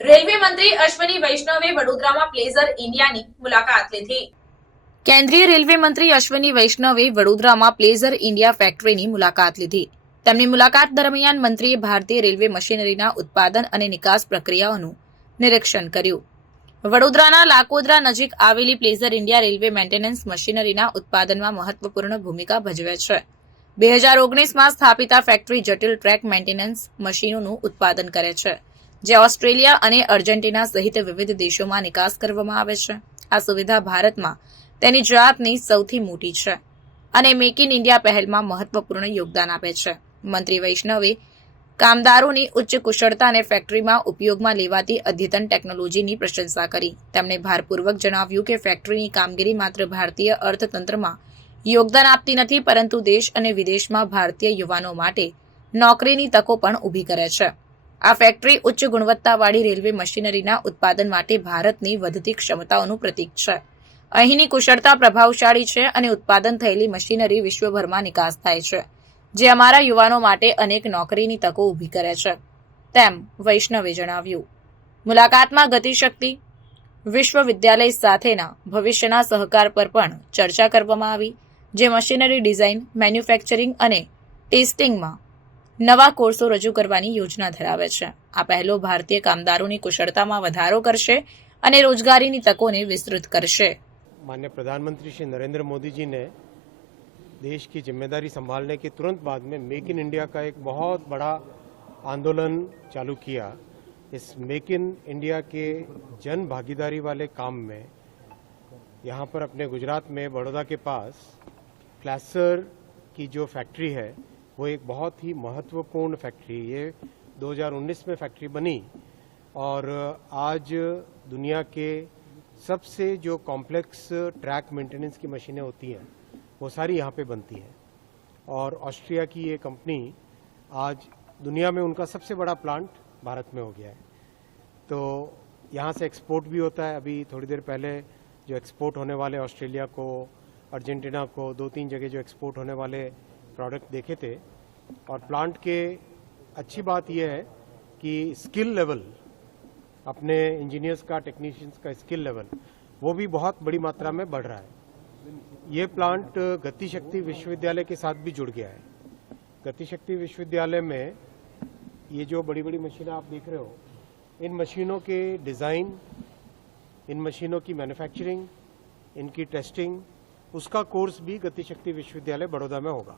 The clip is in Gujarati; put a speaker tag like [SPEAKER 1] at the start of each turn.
[SPEAKER 1] રેલવે મંત્રી અશ્વની વૈષ્ણવે વડોદરામાં પ્લેઝર ઇન્ડિયાની મુલાકાત લીધી. કેન્દ્રીય રેલવે મંત્રી અશ્વની વૈષ્ણવે વડોદરામાં પ્લેઝર ઇન્ડિયા ફેક્ટરીની મુલાકાત લીધી. તેમની મુલાકાત દરમિયાન મંત્રીએ ભારતીય રેલવે મશીનરીના ઉત્પાદન અને નિકાસ પ્રક્રિયાઓનું નિરીક્ષણ કર્યું. વડોદરાના લાકોદરા નજીક આવેલી પ્લેઝર ઇન્ડિયા રેલવે મેન્ટેનન્સ મશીનરીના ઉત્પાદનમાં મહત્વપૂર્ણ ભૂમિકા ભજવે છે. બે હજાર ઓગણીસમાં સ્થાપિત આ ફેક્ટરી જટિલ ટ્રેક મેન્ટેનન્સ મશીનોનું ઉત્પાદન કરે છે, જે ઓસ્ટ્રેલિયા અને અર્જેન્ટિના સહિત વિવિધ દેશોમાં નિકાસ કરવામાં આવે છે. આ સુવિધા ભારતમાં તેની જાતની સૌથી મોટી છે અને મેક ઇન ઇન્ડિયા પહેલમાં મહત્વપૂર્ણ યોગદાન આપે છે. મંત્રી વૈષ્ણવે કામદારોની ઉચ્ચ કુશળતા અને ફેક્ટરીમાં ઉપયોગમાં લેવાતી અદ્યતન ટેકનોલોજીની પ્રશંસા કરી. તેમણે ભારપૂર્વક જણાવ્યું કે ફેક્ટરીની કામગીરી માત્ર ભારતીય અર્થતંત્રમાં યોગદાન આપતી નથી, પરંતુ દેશ અને વિદેશમાં ભારતીય યુવાનો માટે નોકરીની તકો પણ ઊભી કરે છે. આ ફેક્ટરી ઉચ્ચ ગુણવત્તાવાળી રેલવે મશીનરીના ઉત્પાદન માટે ભારતની વધતી ક્ષમતાઓનું પ્રતીક છે. અહીંની કુશળતા પ્રભાવશાળી છે અને ઉત્પાદન થયેલી મશીનરી વિશ્વભરમાં નિકાસ થાય છે, જે અમારા યુવાનો માટે અનેક નોકરીની તકો ઊભી કરે છે, તેમ વૈષ્ણવે જણાવ્યું. મુલાકાતમાં ગતિશક્તિ, વિશ્વવિદ્યાલય સાથેના ભવિષ્યના સહકાર પર પણ ચર્ચા કરવામાં આવી. જે મશીનરી ડિઝાઇન મેન્યુફેક્ચરિંગ અને ટેસ્ટિંગમાં નવા કોર્સો રજૂ કરવાની યોજના ધરાવે છે આ પહેલો ભારતીય કામદારોની કુશળતામાં વધારો કરશે અને રોજગારીની તકોને વિસ્તૃત કરશે
[SPEAKER 2] माननीय प्रधानमंत्री श्री नरेंद्र मोदी जी ने देश की जिम्मेदारी संभालने के तुरंत बाद में मेक इन इंडिया का एक बहुत बड़ा आंदोलन चालू किया इस मेक इन इंडिया के जन भागीदारी वाले काम में यहाँ पर अपने गुजरात में बड़ौदा के पास फ्लैसर की जो फैक्ट्री है, वो एक बहुत ही महत्वपूर्ण फैक्ट्री है। ये 2019 में फैक्ट्री बनी और आज दुनिया के सबसे जो कॉम्प्लेक्स ट्रैक मेंटेनेंस की मशीनें होती हैं, वो सारी यहाँ पे बनती हैं। और ऑस्ट्रिया की ये कंपनी आज दुनिया में उनका सबसे बड़ा प्लांट भारत में हो गया है। तो यहाँ से एक्सपोर्ट भी होता है। अभी थोड़ी देर पहले जो एक्सपोर्ट होने वाले ऑस्ट्रेलिया को अर्जेंटीना को दो तीन जगह जो एक्सपोर्ट होने वाले प्रोडक्ट देखे थे। और प्लांट के, अच्छी बात यह है कि स्किल लेवल अपने इंजीनियर्स का टेक्नीशियंस का स्किल लेवल वो भी बहुत बड़ी मात्रा में बढ़ रहा है। ये प्लांट गति शक्ति विश्वविद्यालय के साथ भी जुड़ गया है। गति शक्ति विश्वविद्यालय में ये जो बड़ी बड़ी मशीनें आप देख रहे हो, इन मशीनों के डिज़ाइन इन मशीनों की मैन्युफैक्चरिंग इनकी टेस्टिंग उसका कोर्स भी गति शक्ति विश्वविद्यालय बड़ौदा में होगा